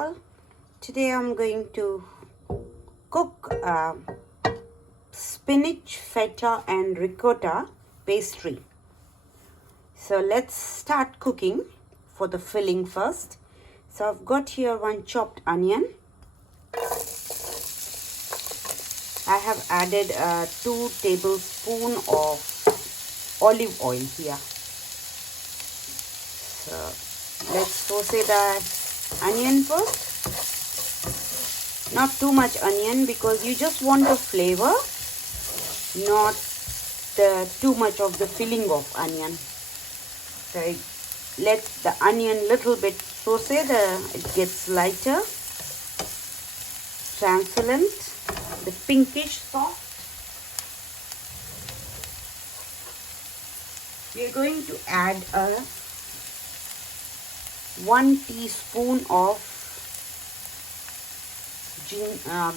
all. Today I'm going to cook spinach, feta and ricotta pastry. So let's start cooking for the filling first. So I've got here one chopped onion. I have added 2 tablespoons of olive oil here. So let's saute the onion first. Not too much onion because you just want the flavor, not too much of the filling of onion. So let the onion little bit saute, it gets lighter, translucent, the pinkish soft. We are going to add 1 teaspoon of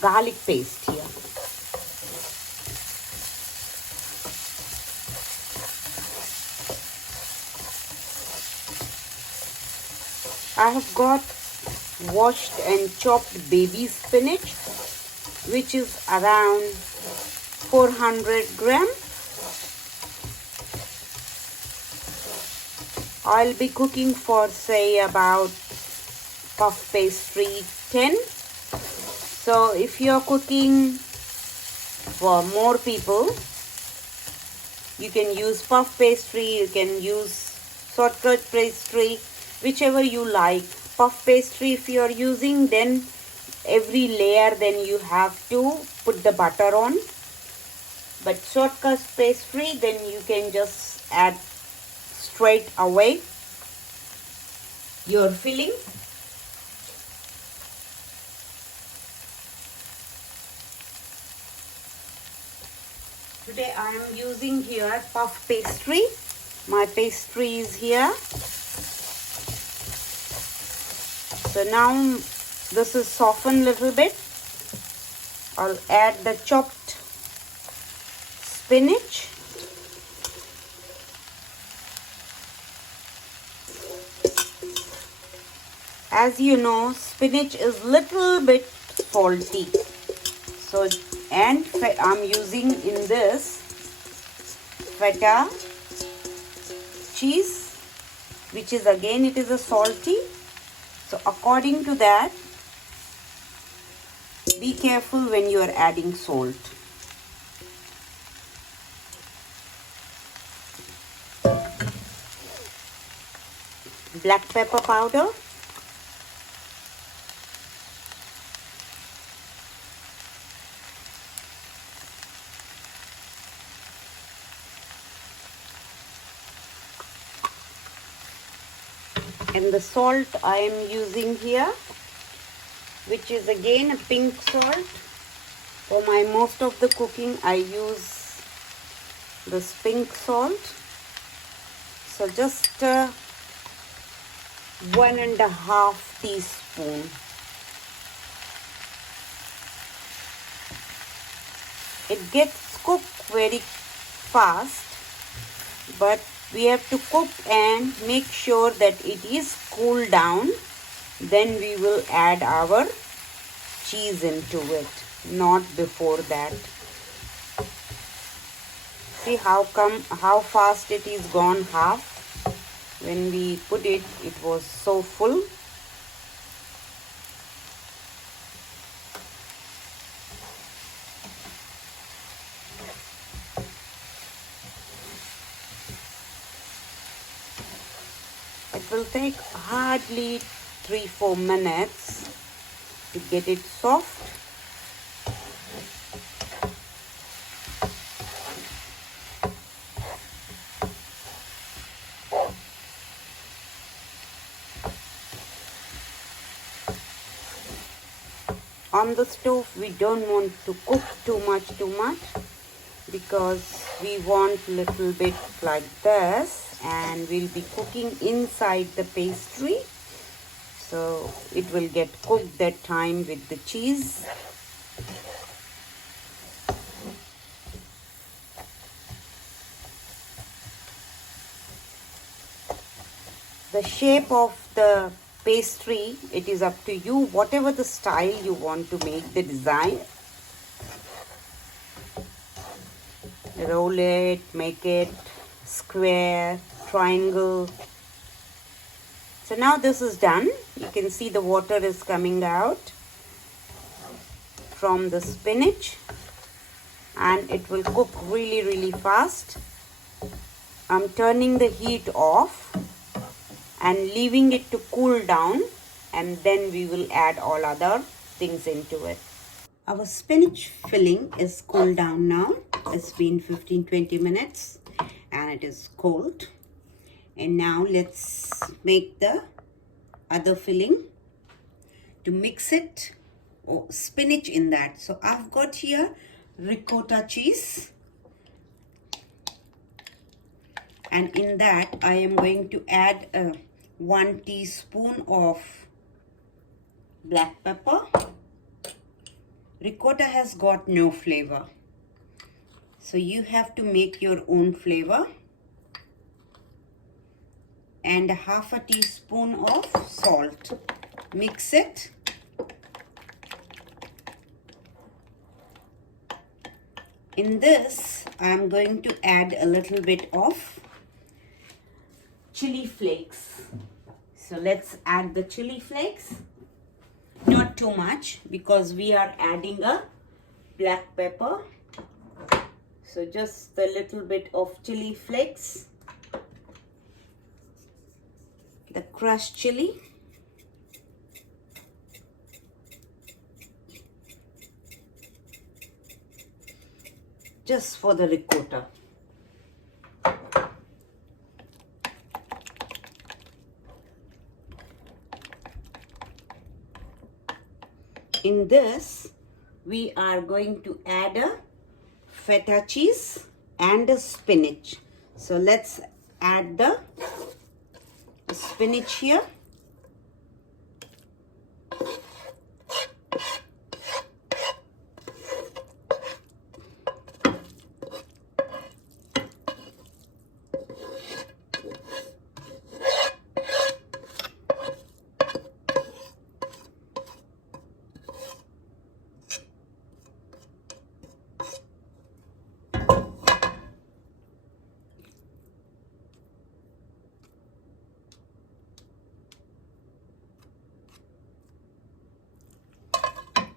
garlic paste here. I have got washed and chopped baby spinach, which is around 400 grams. I'll be cooking for say about puff pastry 10. So if you're cooking for more people, you can use puff pastry, you can use shortcut pastry, whichever you like. Puff pastry if you're using, then every layer then you have to put the butter on. But shortcut pastry, then you can just add straight away your filling. Today I am using here puff pastry. My pastry is here. So now this is softened a little bit. I'll add the chopped spinach. As you know, spinach is little bit salty. So, and I'm using in this feta cheese, which is again it is a salty. So according to that, be careful when you are adding salt. Black pepper powder. And the salt I am using here, which is again a pink salt. For my most of the cooking I use this pink salt. So just 1.5 teaspoon. It gets cooked very fast, but we have to cook and make sure that it is cooled down. Then we will add our cheese into it, not before that. See how fast it is gone half. When we put it, it was so full. It will take hardly 3-4 minutes to get it soft. On the stove, we don't want to cook too much because we want little bit like this. And we'll be cooking inside the pastry, so it will get cooked that time with the cheese. The shape of the pastry, it is up to you, whatever the style you want to make the design. Roll it, make it square, triangle. So now this is done. You can see the water is coming out from the spinach, and it will cook really fast. I'm turning the heat off and leaving it to cool down, and then we will add all other things into it. Our spinach filling is cooled down now. It's been 15-20 minutes and it is cold. And now let's make the other filling. To mix it, spinach in that. So I've got here ricotta cheese. And in that I am going to add 1 teaspoon of black pepper. Ricotta has got no flavor, so you have to make your own flavor. And 1/2 teaspoon of salt. Mix it. In this, I am going to add a little bit of chili flakes. So let's add the chili flakes. Not too much, because we are adding a black pepper. So just a little bit of chili flakes. The crushed chili. Just for the ricotta. In this, we are going to add a feta cheese and a spinach. So let's add the spinach here.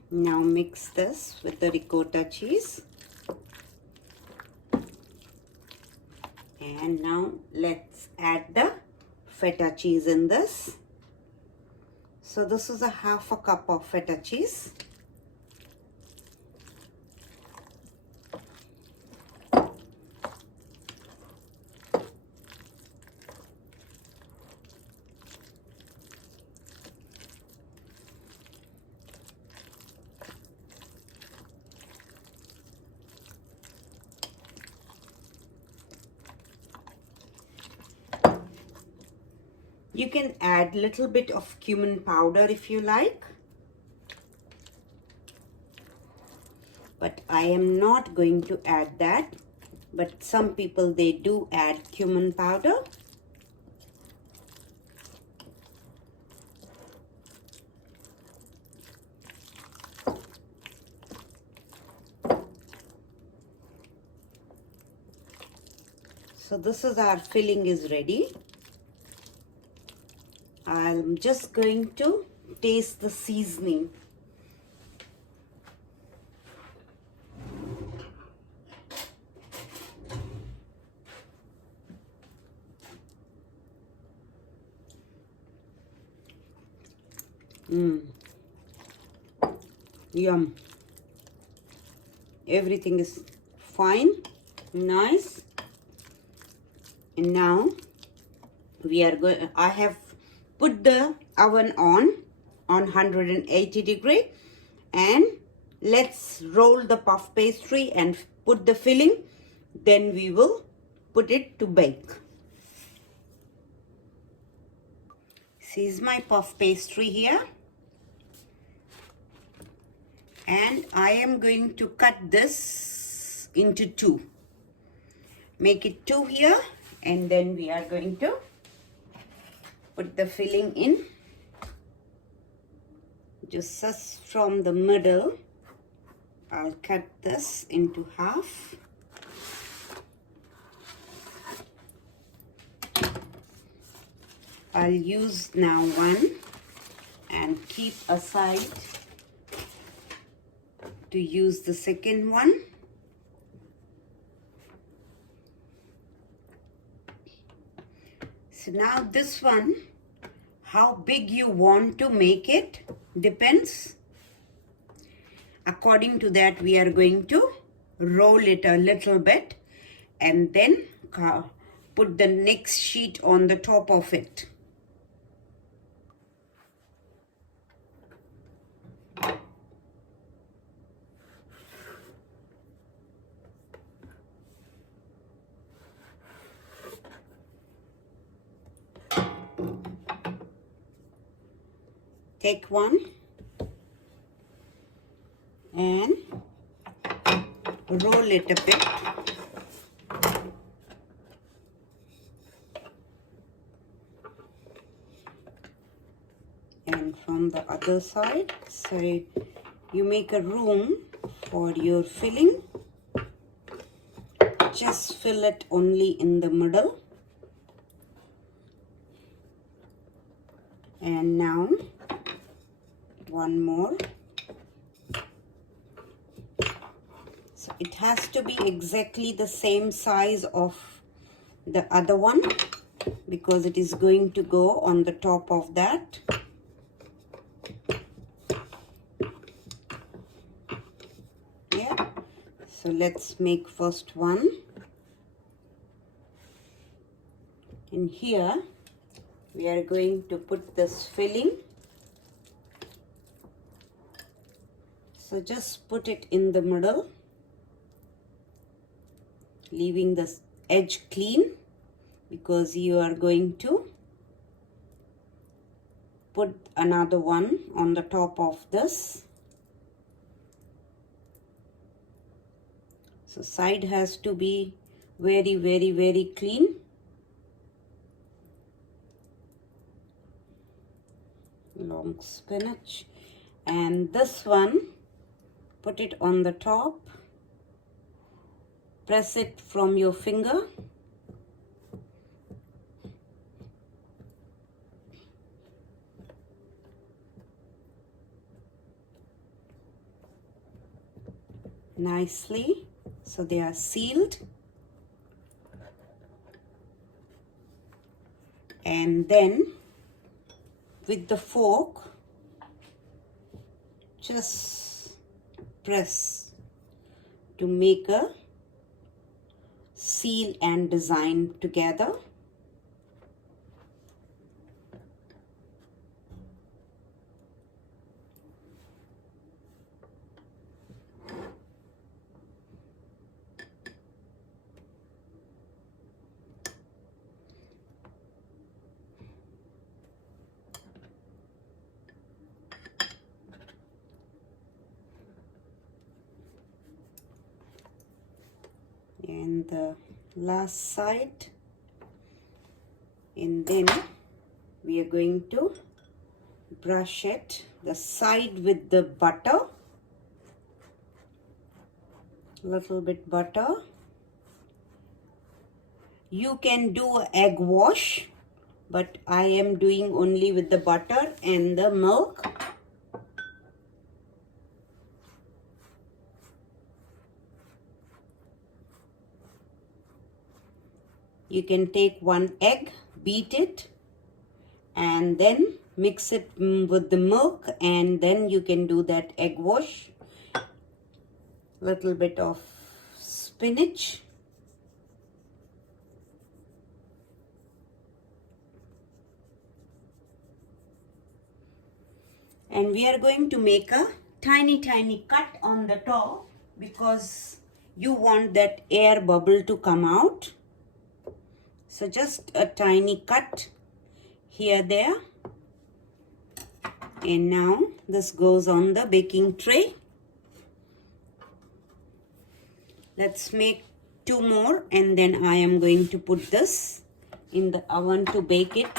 Now mix this with the ricotta cheese. And now let's add the feta cheese in this. So this is a 1/2 cup of feta cheese. You can add little bit of cumin powder if you like, but I am not going to add that. But some people, they do add cumin powder. So this is our filling is ready. I'm just going to taste the seasoning. Yum. Everything is fine, nice. And now we are going, I have put the oven on 180 degree, and let's roll the puff pastry and put the filling. Then we will put it to bake. This is my puff pastry here, and I am going to cut this into 2. Make it 2 here, and then we are going to put the filling in. just from the middle, I'll cut this into half. I'll use now one and keep aside to use the second one. So now this one, how big you want to make it depends. According to that, we are going to roll it a little bit and then put the next sheet on the top of it. Take one and roll it a bit. And from the other side, so you make a room for your filling. Just fill it only in the middle. And now one more. So it has to be exactly the same size of the other one because it is going to go on the top of that. Yeah, so let's make first one. In here we are going to put this filling. So just put it in the middle, leaving the edge clean because you are going to put another one on the top of this. So side has to be very, very, very clean. Long spinach. And this one, put it on the top, press it from your finger, nicely so they are sealed. And then with the fork, just press to make a seal and design together. And the last side, and then we are going to brush it the side with the butter, little bit butter. You can do egg wash, but I am doing only with the butter and the milk. You can take one egg, beat it, and then mix it with the milk, and then you can do that egg wash. Little bit of spinach. And we are going to make a tiny cut on the top because you want that air bubble to come out. So just a tiny cut here, there. And now this goes on the baking tray. Let's make two more and then I am going to put this in the oven to bake it.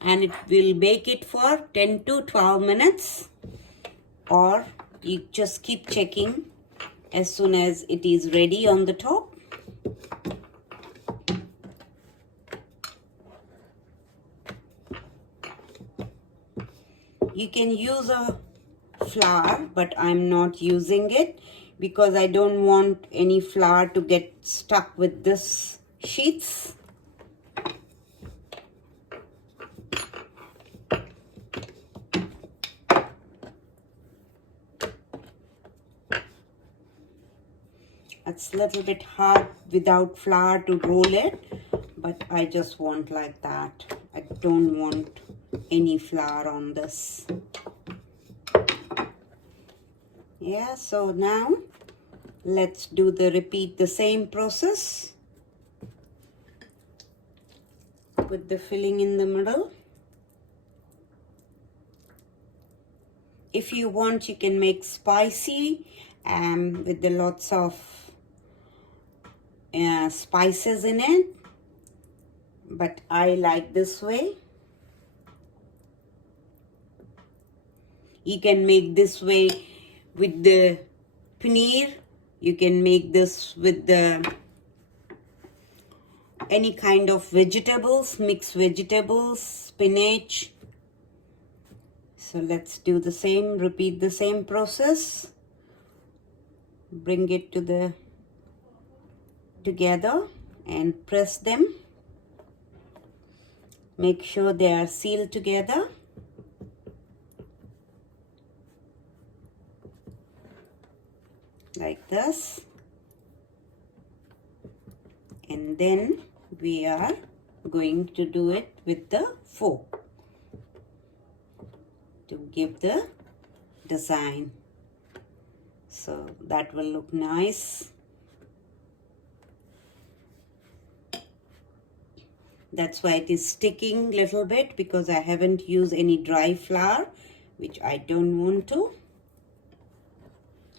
And it will bake it for 10 to 12 minutes. or you just keep checking as soon as it is ready on the top. You can use a flour, but I'm not using it because I don't want any flour to get stuck with this sheets. It's a little bit hard without flour to roll it, but I just want like that. I don't want any flour on this. Yeah, so now let's repeat the same process with the filling in the middle. If you want, you can make spicy with the lots of spices in it, but I like this way. You can make this way with the paneer. You can make this with the any kind of vegetables, mixed vegetables, spinach. So let's do the same, repeat the same process. Bring it together and press them. Make sure they are sealed together. Like this. And then we are going to do it with the fork to give the design. So that will look nice. That's why it is sticking a little bit, because I haven't used any dry flour, which I don't want to.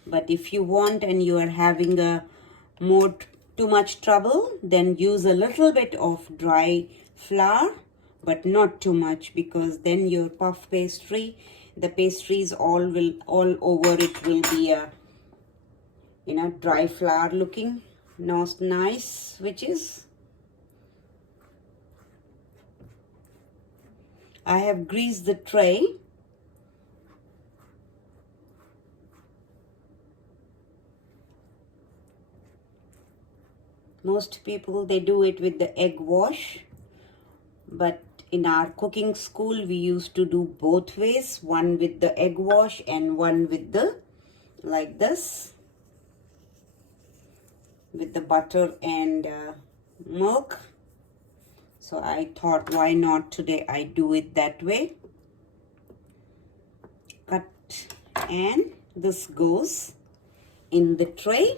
But if you want and you are having too much trouble, then use a little bit of dry flour, but not too much, because then your puff pastry, the pastries all over it will be dry flour looking, not nice, which is. I have greased the tray. Most people, they do it with the egg wash, but in our cooking school we used to do both ways, one with the egg wash and one with the like this, with the butter and milk. So I thought, why not today I do it that way. Cut, and this goes in the tray.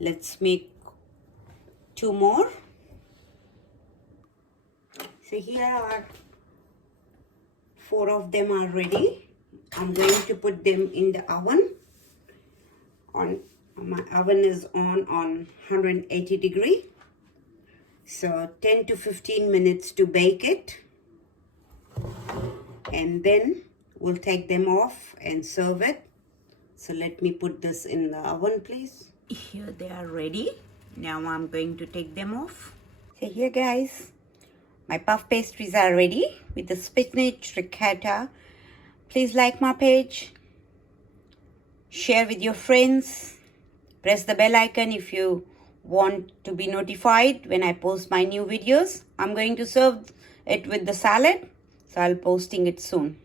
Let's make 2 more. So here are 4 of them are ready. I'm going to put them in the oven. My oven is on 180 degree. So 10 to 15 minutes to bake it. And then we'll take them off and serve it. So let me put this in the oven, please. Here they are ready. Now I'm going to take them off. So here, guys, my puff pastries are ready with the spinach ricotta. Please like my page, share with your friends, press the bell icon if you want to be notified when I post my new videos. I'm going to serve it with the salad, so I'll posting it soon.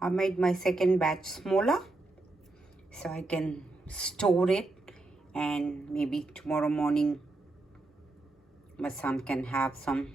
I made my second batch smaller so I can store it, and maybe tomorrow morning my son can have some.